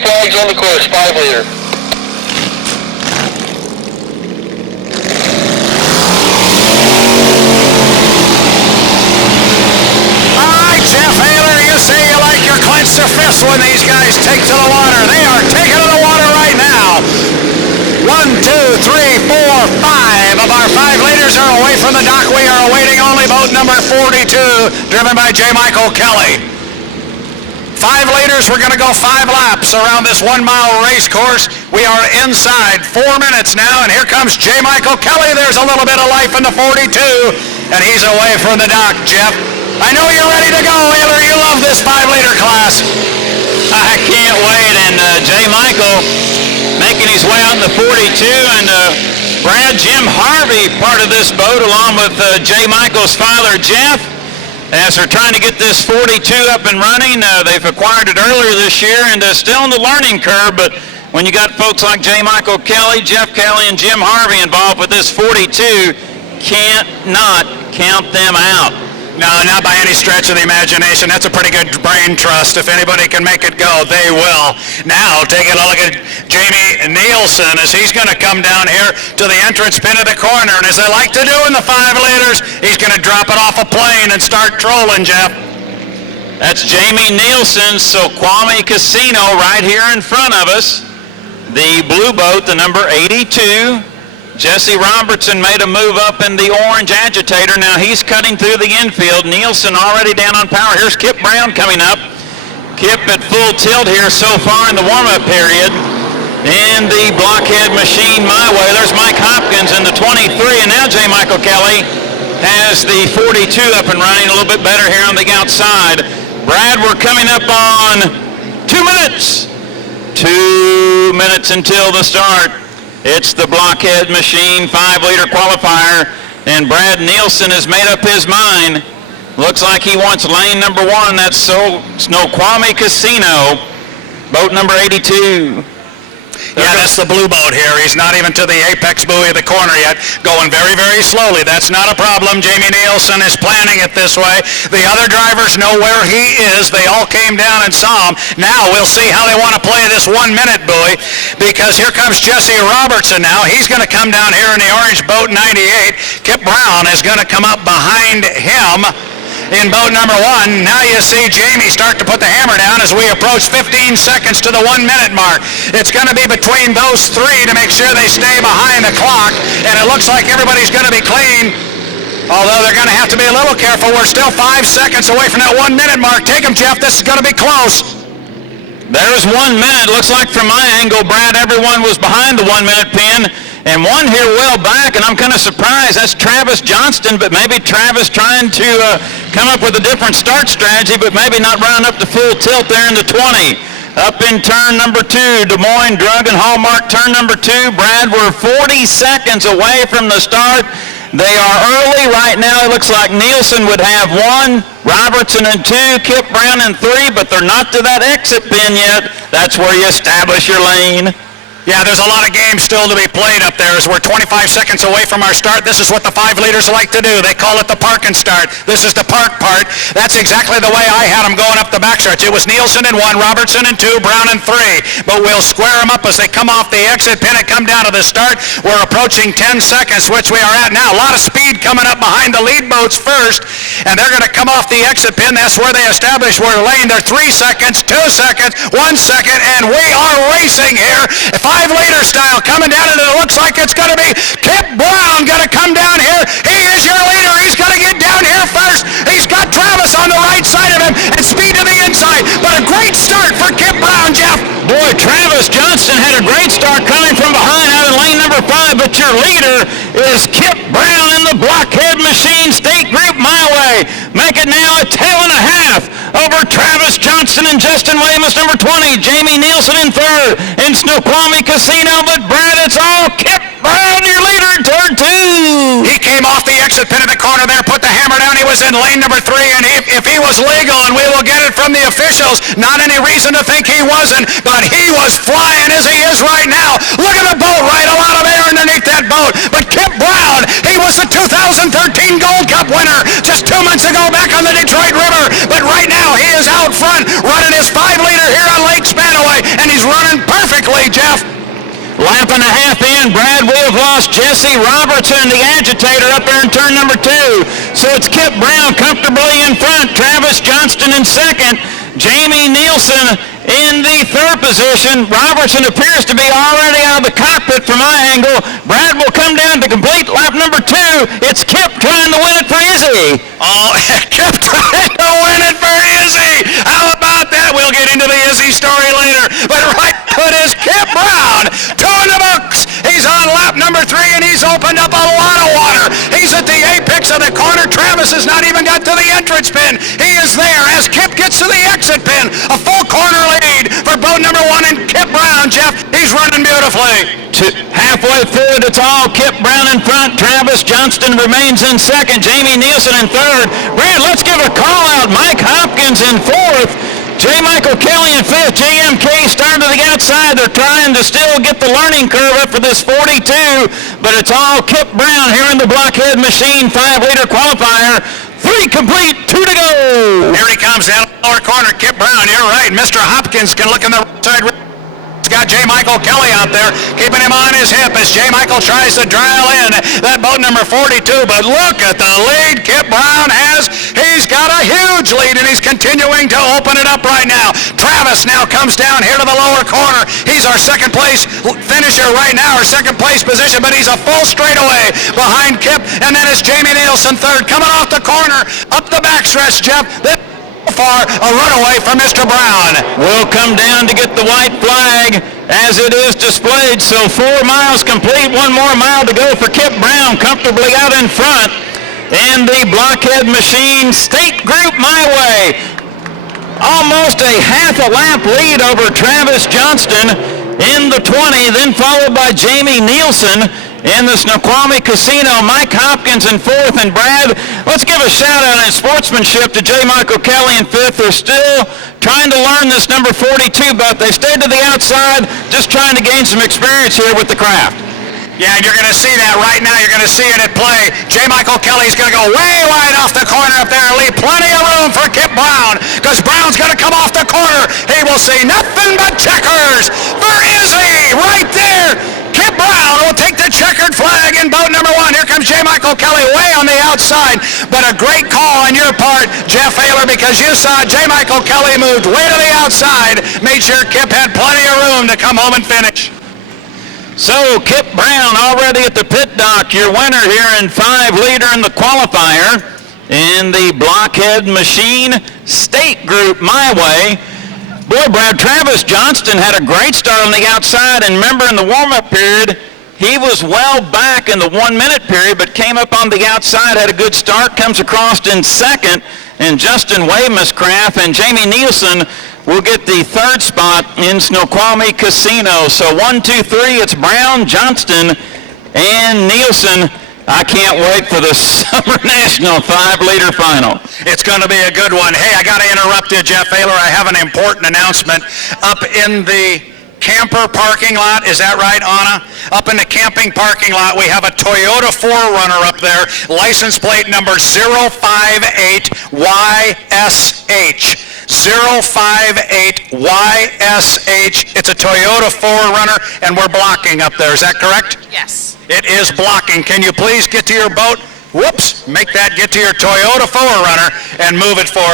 Flags on the course, 5 liter. Jeff Haler, you say you like your clench your fists when these guys take to the water. They are taking to the water right now. 1, 2, 3, 4, 5 of our 5 leaders are away from the dock. We are awaiting only boat number 42, driven by J. Michael Kelly. 5 leaders, we're going to go 5 laps around this 1-mile race course. We are inside 4 minutes now, and here comes J. Michael Kelly. There's a little bit of life in the 42, and he's away from the dock, Jeff. I know you're ready to go, Wheeler. You love this 5-liter class. I can't wait. And J. Michael making his way out in the 42, and Brad, Jim Harvey, part of this boat, along with J. Michael's father, Jeff, as they're trying to get this 42 up and running. They've acquired it earlier this year, and still in the learning curve, but when you got folks like J. Michael Kelly, Jeff Kelly, and Jim Harvey involved with this 42, can't not count them out. No, not by any stretch of the imagination. That's a pretty good brain trust. If anybody can make it go, they will. Now, taking a look at Jamie Nielsen as he's going to come down here to the entrance pin of the corner. And as they like to do in the 5 liters, he's going to drop it off a plane and start trolling, Jeff. That's Jamie Nielsen, Snoqualmie Casino right here in front of us. The blue boat, the number 82. Jesse Robertson made a move up in the orange agitator. Now he's cutting through the infield. Nielsen already down on power. Here's Kip Brown coming up. Kip at full tilt here so far in the warm-up period. In the blockhead machine my way. There's Mike Hopkins in the 23, and now J. Michael Kelly has the 42 up and running a little bit better here on the outside. Brad, we're coming up on 2 minutes. 2 minutes until the start. It's the blockhead machine 5-liter qualifier, and Brad Nielsen has made up his mind. Looks like he wants lane number 1. That's Snoqualmie Casino, boat number 82. Yeah, that's the blue boat here. He's not even to the apex buoy of the corner yet. Going very, very slowly. That's not a problem. Jamie Nielsen is planning it this way. The other drivers know where he is. They all came down and saw him. Now we'll see how they want to play this 1-minute buoy, because here comes Jesse Robertson now. He's going to come down here in the orange boat 98. Kip Brown is going to come up behind him in boat number 1. Now you see Jamie start to put the hammer down as we approach 15 seconds to the 1-minute mark. It's going to be between those 3 to make sure they stay behind the clock, and it looks like everybody's going to be clean, although they're going to have to be a little careful. We're still 5 seconds away from that 1-minute mark. Take them, Jeff. This is going to be close. There's 1 minute. Looks like from my angle, Brad, everyone was behind the 1-minute pin. And one here well back, and I'm kind of surprised. That's Travis Johnston, but maybe Travis trying to come up with a different start strategy, but maybe not running up to full tilt there in the 20. Up in turn number 2, Des Moines Drug and Hallmark turn number 2. Brad, we're 40 seconds away from the start. They are early right now. It looks like Nielsen would have 1, Robertson in 2, Kip Brown in 3, but they're not to that exit pin yet. That's where you establish your lane. Yeah, there's a lot of games still to be played up there as we're 25 seconds away from our start. This is what the 5 leaders like to do. They call it the park and start. This is the park part. That's exactly the way I had them going up the backstretch. It was Nielsen in 1, Robertson in 2, Brown in 3. But we'll square them up as they come off the exit pin and come down to the start. We're approaching 10 seconds, which we are at now. A lot of speed coming up behind the lead boats first, and they're going to come off the exit pin. That's where they establish their lane. They're 3 seconds, 2 seconds, 1 second, and we are racing here. 5-liter style coming down, and it looks like it's going to be Kip Brown going to come down here. He is your leader. He's going to get down here first. He's got Travis on the right side of him and speed to the inside. But a great start for Kip Brown, Jeff. Boy, Travis Johnston had a great start coming from behind out in lane number 5, but your leader is Kip Brown in the blockhead machine state group my way. Make it now a tail and a half over Travis Johnston and Justin Williams, number 20. Jamie Nielsen in 3rd in Snoqualmie Casino, but Brad, it's all Kip Brown, your leader in turn 2. He came off the exit pin in the corner there, put the hammer down. He was in lane number 3, and if he was legal, and we will get it from the officials, not any reason to think he wasn't, but he was flying as he is right now. Look at the boat, right? A lot of air underneath that boat. But Kip Brown, he was the 2013 Gold Cup winner just 2 months ago back on the Detroit River. But right now, he is out front running his 5-liter here on Lake Spanaway, and he's He's running perfectly, Jeff. Lap and a half in, Brad, we have lost Jesse Robertson, the agitator, up there in turn number 2. So it's Kip Brown comfortably in front, Travis Johnston in second, Jamie Nielsen in the third position. Robertson appears to be already out of the cockpit from my angle. Brad will come down to complete lap number 2. It's Kip trying to win it for Izzy. Oh, Kip trying to win it for Izzy. How about that? We'll get into the Izzy story later. But right now it is Kip Brown. 2 in the books. He's on lap number 3, and he's opened up a lot of water. He's at the apex of the corner. Travis has not even got to the entrance pin. He is there as Kip gets to the exit pin. A full corner lead for boat number 1 and Kip Brown, Jeff. He's running beautifully. Halfway through it, it's all Kip Brown in front. Travis Johnston remains in second. Jamie Nielsen in third. Brad, let's give a call out. Mike Hopkins in fourth. J. Michael Kelly in fifth. JMK started to the outside. They're trying to still get the learning curve up for this 42, but it's all Kip Brown here in the Blockhead Machine 5-liter qualifier. 3 complete, 2 to go. Here he comes down the lower corner. Kip Brown, you're right. Mr. Hopkins can look in the right side. He's got J. Michael Kelly out there, keeping him on his hip as J. Michael tries to dial in that boat number 42. But look at the lead Kip Brown has. He's got a huge lead, and he's continuing to open it up right now. Travis now comes down here to the lower corner. He's our second place finisher right now, our second place position, but he's a full straightaway behind Kip. And then it's Jamie Nielsen third, coming off the corner, up the backstretch, Jeff. Far a runaway for Mr. Brown. Will come down to get the white flag as it is displayed. So 4 miles complete, 1 more mile to go for Kip Brown, comfortably out in front. And the Blockhead Machine State Group My Way. Almost a half a lap lead over Travis Johnston in the 20, then followed by Jamie Nielsen in the Snoqualmie Casino. Mike Hopkins in fourth, and Brad, let's give a shout out in sportsmanship to J. Michael Kelly in fifth. They're still trying to learn this number 42, but they stayed to the outside, just trying to gain some experience here with the craft. Yeah, and you're going to see that right now. You're going to see it at play. J. Michael Kelly's going to go way wide off the corner up there and leave plenty of room for Kip Brown, because Brown's going to come off the corner. He will see nothing but checkers for Izzy right there. Kip Brown will take the checkered flag in boat number 1. Here comes J. Michael Kelly way on the outside, but a great call on your part, Jeff Ayler, because you saw J. Michael Kelly moved way to the outside, made sure Kip had plenty of room to come home and finish. So Kip Brown already at the pit dock, your winner here in 5-liter in the qualifier in the Blockhead Machine State Group My Way. Boy, Brad, Travis Johnston had a great start on the outside, and remember in the warm-up period, he was well back in the 1-minute period, but came up on the outside, had a good start, comes across in second, and Justin Weymouthcraft and Jamie Nielsen will get the third spot in Snoqualmie Casino. So 1, 2, 3, it's Brown, Johnston, and Nielsen. I can't wait for the Summer National 5-liter final. It's going to be a good one. Hey, I got to interrupt you, Jeff Ayler. I have an important announcement. Up in the camper parking lot, is that right, Anna? Up in the camping parking lot, we have a Toyota 4Runner up there, license plate number 058YSH. 058YSH. It's a Toyota 4Runner, and we're blocking up there. Is that correct? Yes. It is blocking. Can you please get to your boat? Whoops. Make that get to your Toyota 4Runner and move it forward.